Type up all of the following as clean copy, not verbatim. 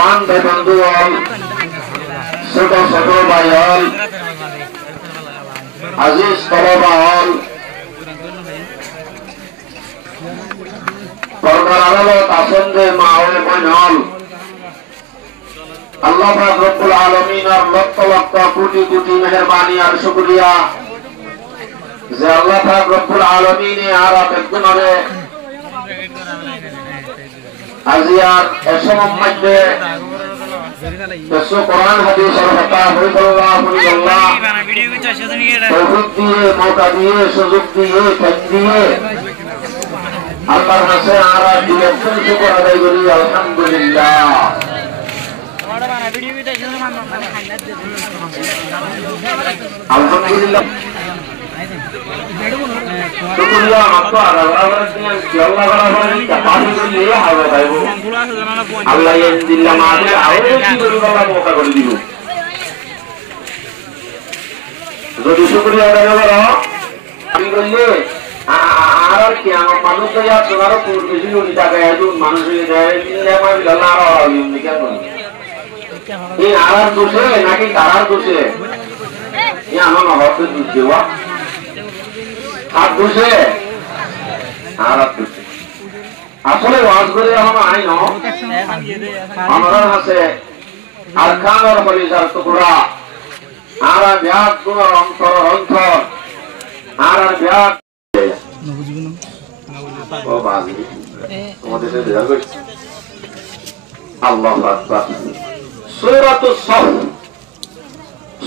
জওয়ান ভাই বন্ধুগণ, ছোট ছোট ভাইগণ, আজিজ তলবাগণ, পর্দার আদালত আছেন যে মা ও বোন, আল্লাহ পাক রব্বুল আলামিনের লক্ষ লক্ষ কোটি কোটি মেহেরবানি আর শুকরিয়া যে আল্লাহ পাক রব্বুল আলামিনে আর আপনি আজিয়ার এসময় মধ্যে কোরআন হাদিসের কথা হইবল্লাহ হইবল্লাহ তৌফিক দিয়ে মওকা দিয়ে সুযোগ দিয়ে টাইম দিয়ে আল্লাহর কাছে আমরা দিলের শুকর আদায় করি আলহামদুলিল্লাহ। আলহামদুলিল্লাহ শুকরিয়া মাত্র আল্লাহর দিন কি আল্লাহ বরাবর কাপালি করে হবে ভাইবো আল্লাহ এই দিল্লা মাঝে আরো কি করি আল্লাহ মওকা করে দিব। যদি শুকরিয়া আদায় করো আমি বললে আর কি আমার মানুষ তো ইয়া তোমারও বেশি উনি টাকা একজন মানুষ হয়ে যায় দিল্লা মাঝে আল্লাহ আর আমি কেন এই আর দোষে নাকি তারার দোষে আমার হতে দেওয়া হাত বসে আর আসলে ওয়াজ করে এখনো আইন আমার আছে আর খানোর পরিচার টুকরা আর ব্যাগ গুণর অন্তর অন্তর আর ব্যাগ আল্লাহ আকবার। সূরাতুস সফ,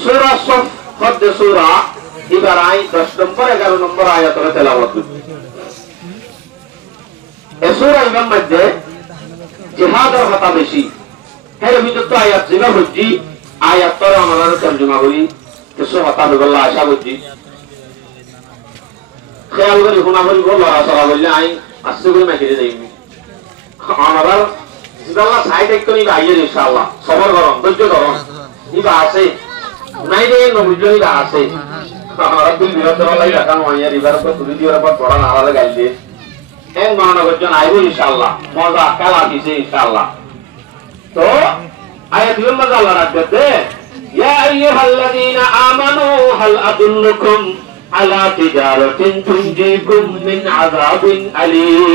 সূরা সফ মধ্যে সূরা এবার আই 10 নম্বর 11 নম্বর আয়াতের তেলাওয়াত করব। এই সূরার মধ্যে জিহাদের কথা বেশি, এর ভিতর তো আয়াত জিবা হচ্ছে আয়াতর আমরা তরজমা করি কিছু কথা বলা আশা করছি খেয়াল করি শোনা করি বলা আশা বললে আই আস্তে করে মেখে যাইনি আমরা জিবাল্লাহ সাইড এক করে আইয়ে ইনশাআল্লাহ সবর করুন ধৈর্য ধরুন ইবা আছে নাই রে নবুজনি দা আছে আমরা দুই বিরত হলাই রাখান ওয়াইয়ার ইবার পর দুই দিনের পর পড়া না আলাদা গাইলে এন মহানগরজন আইবো ইনশাআল্লাহ মজা কালা দিছে ইনশাআল্লাহ। তো আয়াত মজা আল্লাহ রাখতে ইয়া আইয়ুহাল্লাযীনা আমানু হাল আদুল্লুকুম আলা তিজারাতিন তুনজিকুম মিন আযাবিন আলীম।